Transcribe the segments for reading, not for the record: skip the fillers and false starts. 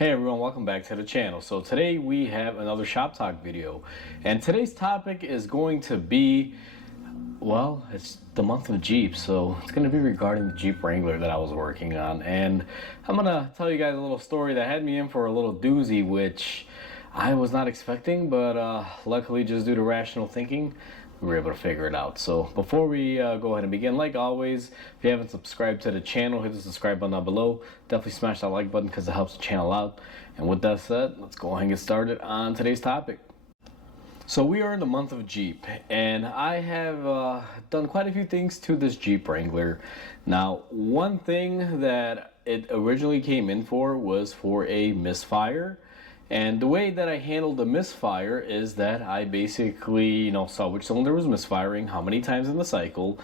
Hey everyone, welcome back to the channel. So today we have another shop talk video, and today's topic is going to be, well, it's the month of Jeep, so it's going to be regarding the Jeep Wrangler that I was working on. And I'm going to tell you guys a little story that had me in for a little doozy, which I was not expecting, but luckily, just due to rational thinking, we were able to figure it out. So before we go ahead and begin, like always, if you haven't subscribed to the channel, hit the subscribe button down below. Definitely smash that like button because it helps the channel out. And with that said, let's go ahead and get started on today's topic. So we are in the month of Jeep, and I have done quite a few things to this Jeep Wrangler. Now, one thing that it originally came in for was for a misfire. And the way that I handled the misfire is that I basically, saw which cylinder was misfiring, how many times in the cycle,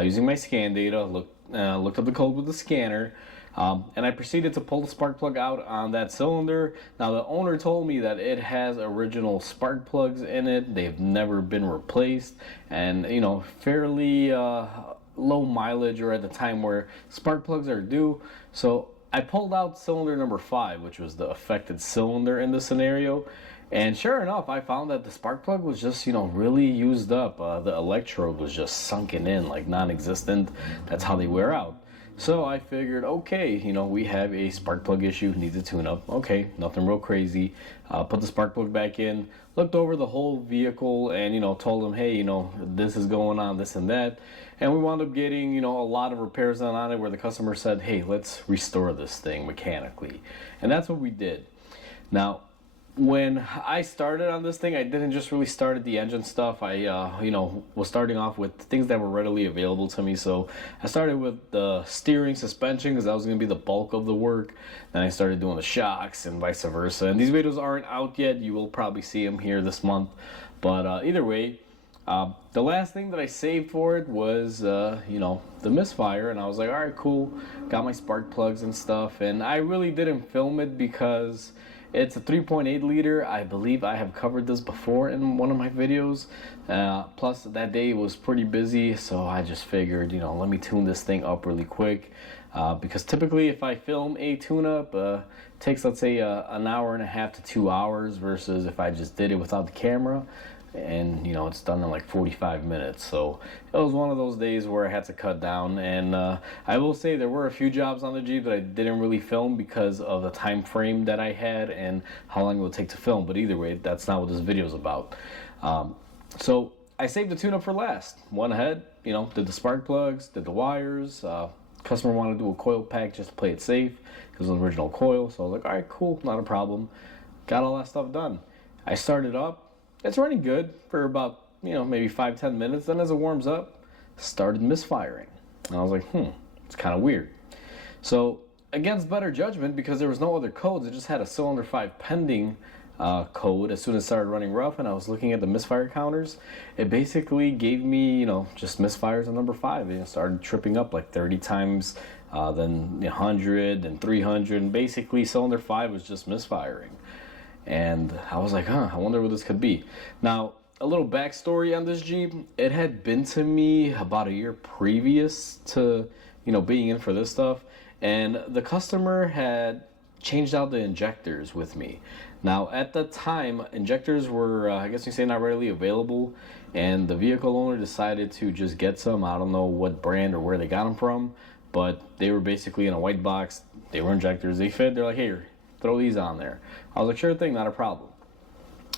using my scan data, looked up the code with the scanner, and I proceeded to pull the spark plug out on that cylinder. Now, the owner told me that it has original spark plugs in it. They've never been replaced, and, fairly low mileage, or at the time where spark plugs are due. So I pulled out cylinder number 5, which was the affected cylinder in the scenario, and sure enough, I found that the spark plug was just, really used up. The electrode was just sunken in, like non-existent. That's how they wear out. So I figured, okay, we have a spark plug issue, needs a tune-up. Okay, nothing real crazy. Put the spark plug back in, looked over the whole vehicle, and, told them, hey, this is going on, this and that. And we wound up getting, a lot of repairs done on it where the customer said, hey, let's restore this thing mechanically. And that's what we did. Now, when I started on this thing, I didn't just really start at the engine stuff. I, was starting off with things that were readily available to me. So I started with the steering suspension because that was going to be the bulk of the work. Then I started doing the shocks and vice versa. And these videos aren't out yet. You will probably see them here this month. But either way, the last thing that I saved for it was, the misfire. And I was like, all right, cool. Got my spark plugs and stuff. And I really didn't film it because it's a 3.8 liter. I believe I have covered this before in one of my videos. Plus, that day was pretty busy, so I just figured, let me tune this thing up really quick. Because typically, if I film a tune-up, it takes, let's say, an hour and a half to 2 hours, versus if I just did it without the camera. And it's done in like 45 minutes. So it was one of those days where I had to cut down. And I will say there were a few jobs on the Jeep that I didn't really film because of the time frame that I had and how long it would take to film. But either way, that's not what this video is about. So I saved the tune-up for last. Went ahead, did the spark plugs, did the wires. Customer wanted to do a coil pack just to play it safe because it was an original coil. So I was like, all right, cool, not a problem. Got all that stuff done. I started up. It's running good for about, maybe 5-10 minutes. Then as it warms up, started misfiring. And I was like, it's kind of weird. So against better judgment, because there was no other codes, it just had a cylinder 5 pending code. As soon as it started running rough and I was looking at the misfire counters, it basically gave me, just misfires on number 5. It started tripping up like 30 times, then 100 and 300. And basically cylinder 5 was just misfiring. And I was like, I wonder what this could be. Now, a little backstory on this Jeep. It had been to me about a year previous to, being in for this stuff. And the customer had changed out the injectors with me. Now, at the time, injectors were, I guess you say, not readily available. And the vehicle owner decided to just get some. I don't know what brand or where they got them from. But they were basically in a white box. They were injectors. They fit. They're like, here, throw these on there. I was like, sure thing, not a problem.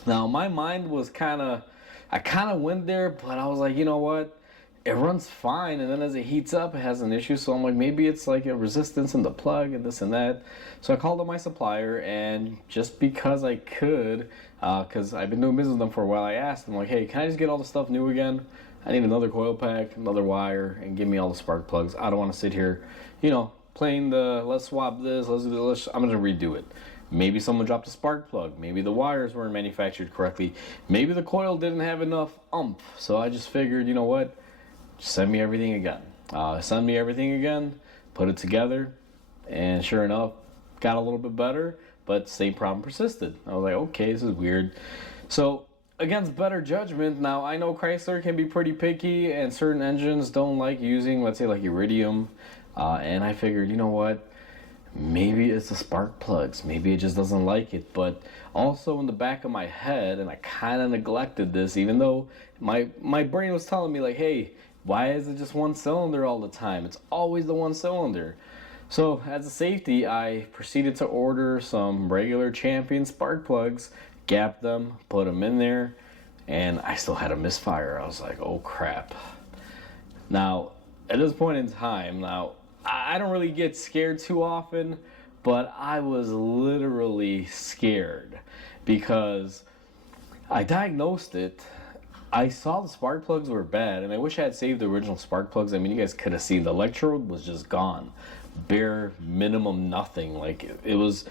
Now, my mind was I kind of went there, but I was like, you know what? It runs fine, and then as it heats up, it has an issue. So I'm like, maybe it's like a resistance in the plug and this and that. So I called up my supplier, and just because I could, because I've been doing business with them for a while, I asked them, like, hey, can I just get all the stuff new again? I need another coil pack, another wire, and give me all the spark plugs. I don't want to sit here, playing the let's swap this, let's do this. I'm gonna redo it. Maybe someone dropped a spark plug. Maybe the wires weren't manufactured correctly. Maybe the coil didn't have enough oomph. So I just figured, you know what? Just send me everything again. Send me everything again. Put it together, and sure enough, got a little bit better. But same problem persisted. I was like, okay, this is weird. So against better judgment, now I know Chrysler can be pretty picky, and certain engines don't like using, let's say, like iridium. And I figured, you know what? maybe it's the spark plugs, maybe it just doesn't like it. But also in the back of my head, and I kind of neglected this, even though my brain was telling me like, hey, why is it just one cylinder all the time? It's always the one cylinder. So as a safety, I proceeded to order some regular Champion spark plugs, gap them, put them in there, and I still had a misfire. I was like, oh crap. Now, at this point in time, I don't really get scared too often, but I was literally scared because I diagnosed it. I saw the spark plugs were bad, and I wish I had saved the original spark plugs. I mean, you guys could have seen the electrode was just gone. Bare minimum nothing. Like, it was,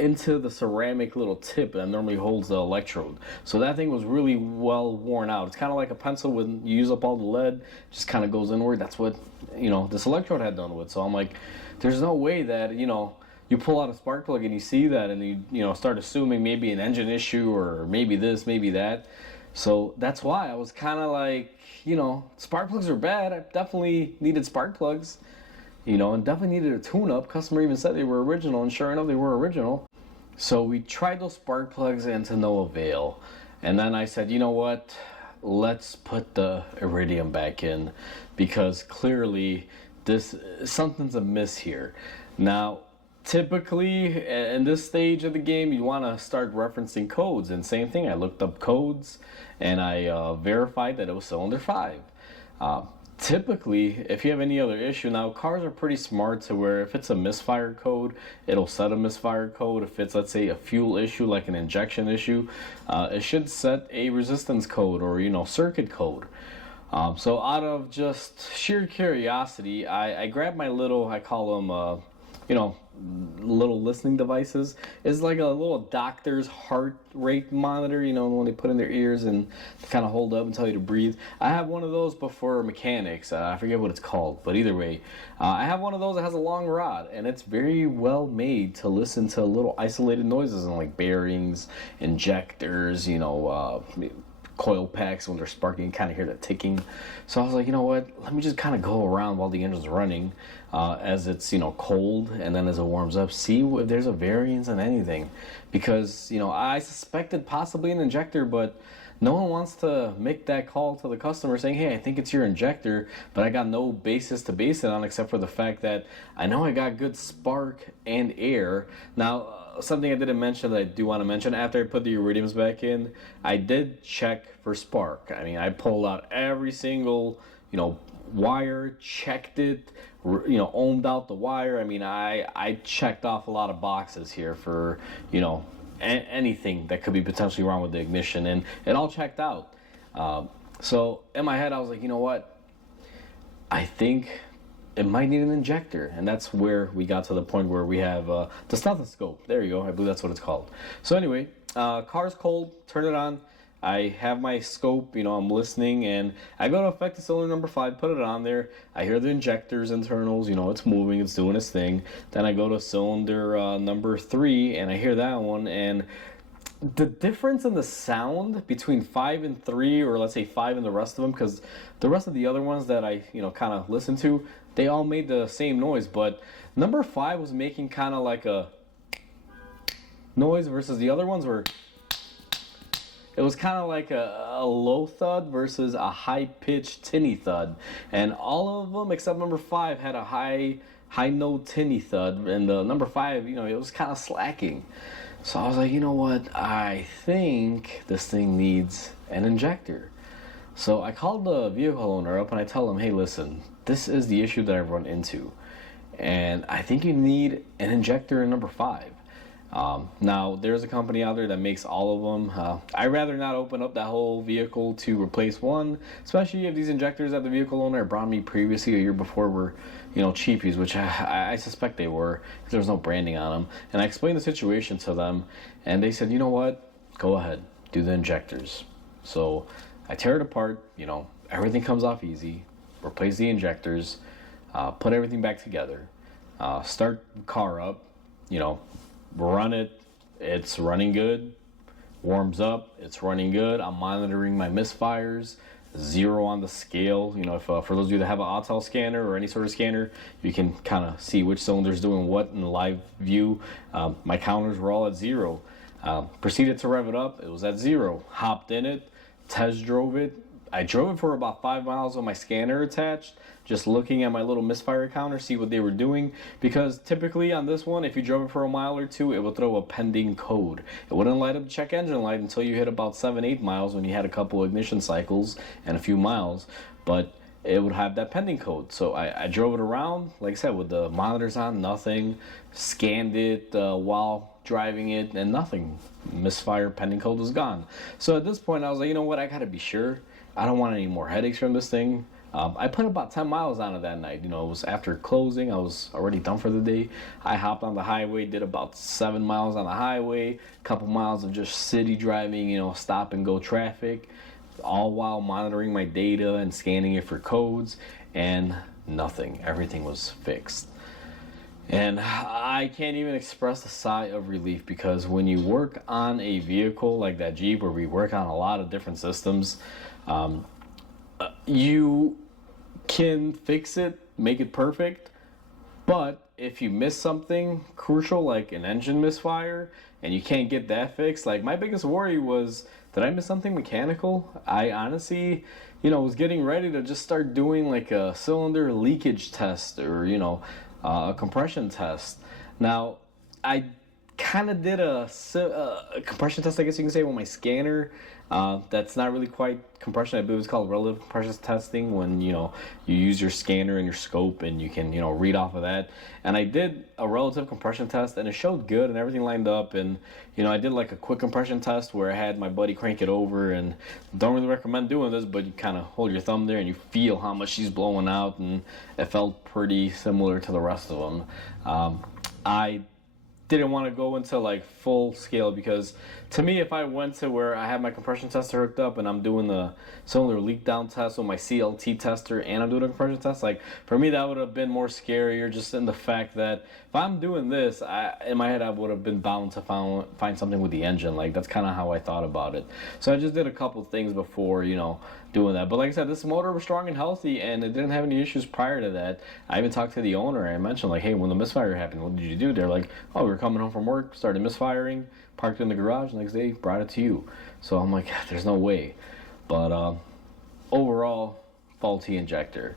into the ceramic little tip that normally holds the electrode. So that thing was really well worn out. It's kind of like a pencil when you use up all the lead, just kind of goes inward. That's what, this electrode had done with. So I'm like, there's no way that, you pull out a spark plug and you see that and you start assuming maybe an engine issue or maybe this, maybe that. So that's why I was kind of like, spark plugs are bad. I definitely needed spark plugs. And definitely needed a tune-up. Customer even said they were original, and sure enough, they were original. So we tried those spark plugs and to no avail. And then I said, you know what? Let's put the iridium back in because clearly something's amiss here. Now, typically in this stage of the game, you want to start referencing codes. And same thing, I looked up codes and I verified that it was cylinder 5. Typically, if you have any other issue, now cars are pretty smart to where if it's a misfire code, it'll set a misfire code. If it's, let's say, a fuel issue like an injection issue, it should set a resistance code or circuit code. So out of just sheer curiosity, I grabbed my little, I call them little listening devices. It's like a little doctor's heart rate monitor, when they put in their ears and kind of hold up and tell you to breathe. I have one of those, but for mechanics. I forget what it's called, but either way, I have one of those that has a long rod, and it's very well made to listen to little isolated noises and like bearings, injectors, coil packs when they're sparking, kind of hear that ticking. So I was like, you know what, let me just kind of go around while the engine's running as it's cold, and then as it warms up, see if there's a variance in anything, because I suspected possibly an injector, but no one wants to make that call to the customer saying, hey, I think it's your injector, but I got no basis to base it on except for the fact that I know I got good spark and air. Now, something I didn't mention that I do want to mention, after I put the iridiums back in, I did check for spark. I mean, I pulled out every single, wire, checked it, ohmed out the wire. I mean, I checked off a lot of boxes here for, anything that could be potentially wrong with the ignition, and it all checked out. So in my head, I was like, you know what? I think it might need an injector, and that's where we got to the point where we have the stethoscope. There you go. I believe that's what it's called. So anyway, car's cold. Turn it on. I have my scope, I'm listening, and I go to effective cylinder number 5, put it on there. I hear the injectors, internals, it's moving, it's doing its thing. Then I go to cylinder number 3, and I hear that one, and the difference in the sound between 5 and 3, or let's say 5 and the rest of them, because the rest of the other ones that I, kind of listen to, they all made the same noise, but number 5 was making kind of like a noise versus the other ones were... It was kind of like a low thud versus a high-pitched tinny thud. And all of them, except number 5, had a high note tinny thud. And the number 5, it was kind of slacking. So I was like, you know what? I think this thing needs an injector. So I called the vehicle owner up and I tell him, hey, listen, this is the issue that I've run into. And I think you need an injector in number 5. Now, there's a company out there that makes all of them. I'd rather not open up that whole vehicle to replace one, especially if these injectors that the vehicle owner brought me previously a year before were, cheapies, which I suspect they were, because there was no branding on them. And I explained the situation to them, and they said, you know what, go ahead, do the injectors. So I tear it apart, everything comes off easy, replace the injectors, put everything back together, start the car up, run it, it's running good, warms up, it's running good. I'm monitoring my misfires, 0 on the scale. You know, if for those of you that have an Autel scanner or any sort of scanner, you can kind of see which cylinder's doing what in live view. My counters were all at 0. Proceeded to rev it up. It was at 0. Hopped in it, test drove it. I drove it for about 5 miles with my scanner attached, just looking at my little misfire counter, see what they were doing. Because typically on this one, if you drove it for a mile or two, it would throw a pending code. It wouldn't light up the check engine light until you hit about 7-8 miles when you had a couple ignition cycles and a few miles. But it would have that pending code. So I drove it around, like I said, with the monitors on, nothing. Scanned it while driving it, and nothing. Misfire pending code was gone. So at this point, I was like, you know what, I gotta be sure. I don't want any more headaches from this thing. I put about 10 miles on it that night. You know, it was after closing. I was already done for the day. I hopped on the highway, did about 7 miles on the highway, a couple miles of just city driving, you know, stop and go traffic, all while monitoring my data and scanning it for codes, and nothing. Everything was fixed. And I can't even express a sigh of relief, because when you work on a vehicle like that Jeep, where we work on a lot of different systems, you can fix it, make it perfect, but if you miss something crucial like an engine misfire and you can't get that fixed, like my biggest worry was, did I miss something mechanical? I honestly, you know, was getting ready to just start doing like a cylinder leakage test, or, you know, a compression test. Now, I kind of did a compression test, I guess you can say, with my scanner. That's not really quite compression. I believe it's called relative compression testing, when, you know, you use your scanner and your scope and you can, you know, read off of that. And I did a relative compression test and it showed good and everything lined up. And, you know, I did like a quick compression test where I had my buddy crank it over, and don't really recommend doing this, but you kind of hold your thumb there and you feel how much she's blowing out, and it felt pretty similar to the rest of them. I didn't want to go into like full scale, because to me, if I went to where I have my compression tester hooked up and I'm doing the cylinder leak down test with my CLT tester and I'm doing a compression test, like for me that would have been more scarier, just in the fact that if I'm doing this, in my head I would have been bound to find something with the engine. Like that's kind of how I thought about it. So I just did a couple things before, you know, doing that. But like I said, this motor was strong and healthy and it didn't have any issues prior to that. I even talked to the owner and I mentioned like, hey, when the misfire happened, what did you do? They're like, oh, we were coming home from work, started misfiring, parked it in the garage, next day brought it to you. So I'm like, there's no way. But overall, faulty injector.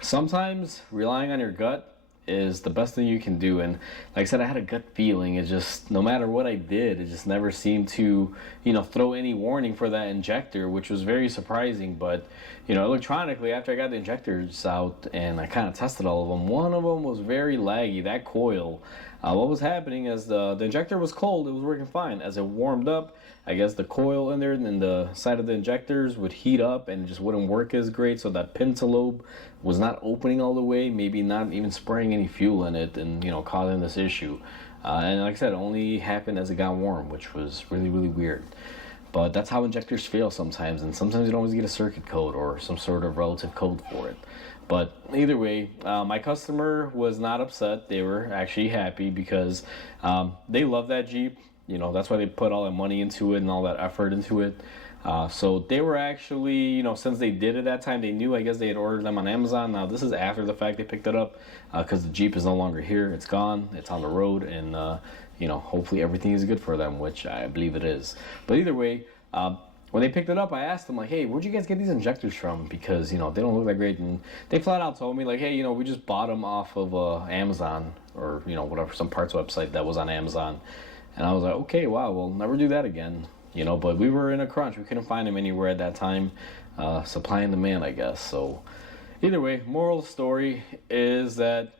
Sometimes relying on your gut is the best thing you can do. And like I said, I had a gut feeling. It just, no matter what I did, it just never seemed to, you know, throw any warning for that injector, which was very surprising. But, you know, electronically, after I got the injectors out and I kind of tested all of them, one of them was very laggy, that coil. What was happening is the injector was cold, it was working fine. As it warmed up, I guess the coil in there and the side of the injectors would heat up and it just wouldn't work as great, so that pinta lobe was not opening all the way, maybe not even spraying any fuel in it, and, you know, causing this issue. And like I said, it only happened as it got warm, which was really, really weird. But that's how injectors fail sometimes, and sometimes you don't always get a circuit code or some sort of relative code for it. But either way, my customer was not upset. They were actually happy, because they love that Jeep. You know, that's why they put all that money into it and all that effort into it. So they were actually, you know, since they did it that time, they knew, I guess they had ordered them on Amazon. Now, this is after the fact they picked it up, because the Jeep is no longer here. It's gone. It's on the road. And, you know, hopefully everything is good for them, which I believe it is. But either way, when they picked it up, I asked them, like, hey, where'd you guys get these injectors from? Because, you know, they don't look that great. And they flat out told me, like, hey, you know, we just bought them off of Amazon, or, you know, whatever, some parts website that was on Amazon. And I was like, okay, wow, we'll never do that again. You know, but we were in a crunch. We couldn't find them anywhere at that time. Supply and demand, I guess. So either way, moral of the story is that,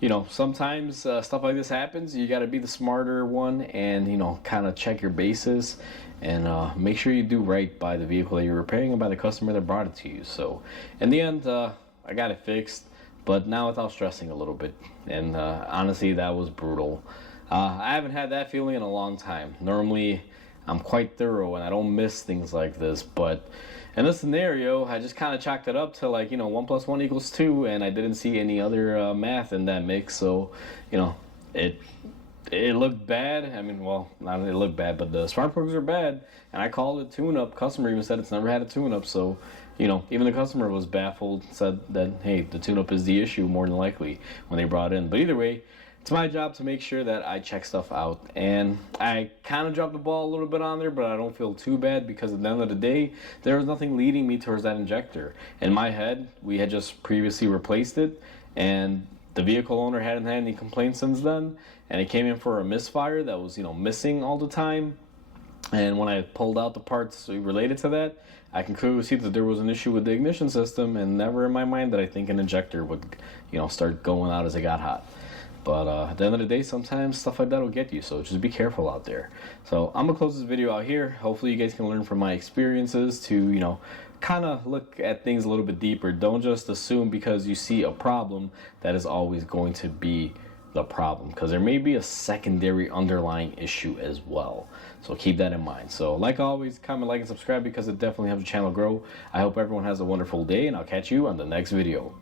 you know, sometimes stuff like this happens. You got to be the smarter one and, you know, kind of check your bases and make sure you do right by the vehicle that you're repairing and by the customer that brought it to you. So in the end, I got it fixed, but now without stressing a little bit. And honestly, that was brutal. I haven't had that feeling in a long time. Normally, I'm quite thorough and I don't miss things like this, but in this scenario, I just kind of chalked it up to, like, you know, 1 + 1 = 2, and I didn't see any other math in that mix. So, you know, it it looked bad. I mean, well, not that it looked bad, but the spark plugs are bad. And I called it tune-up. Customer even said it's never had a tune-up. So, even the customer was baffled, said that, hey, the tune-up is the issue more than likely when they brought it in. But either way, it's my job to make sure that I check stuff out. And I kind of dropped the ball a little bit on there, but I don't feel too bad because at the end of the day, there was nothing leading me towards that injector. In my head, we had just previously replaced it, and the vehicle owner hadn't had any complaints since then, and it came in for a misfire that was, missing all the time. And when I pulled out the parts related to that, I can clearly see that there was an issue with the ignition system, and never in my mind did I think an injector would, start going out as it got hot. But at the end of the day, sometimes stuff like that will get you, so just be careful out there. So I'm gonna close this video out here. Hopefully you guys can learn from my experiences to, kind of look at things a little bit deeper. Don't just assume because you see a problem that is always going to be the problem, because there may be a secondary underlying issue as well. So keep that in mind. So like always, comment, like, and subscribe because it definitely helps the channel grow. I hope everyone has a wonderful day, and I'll catch you on the next video.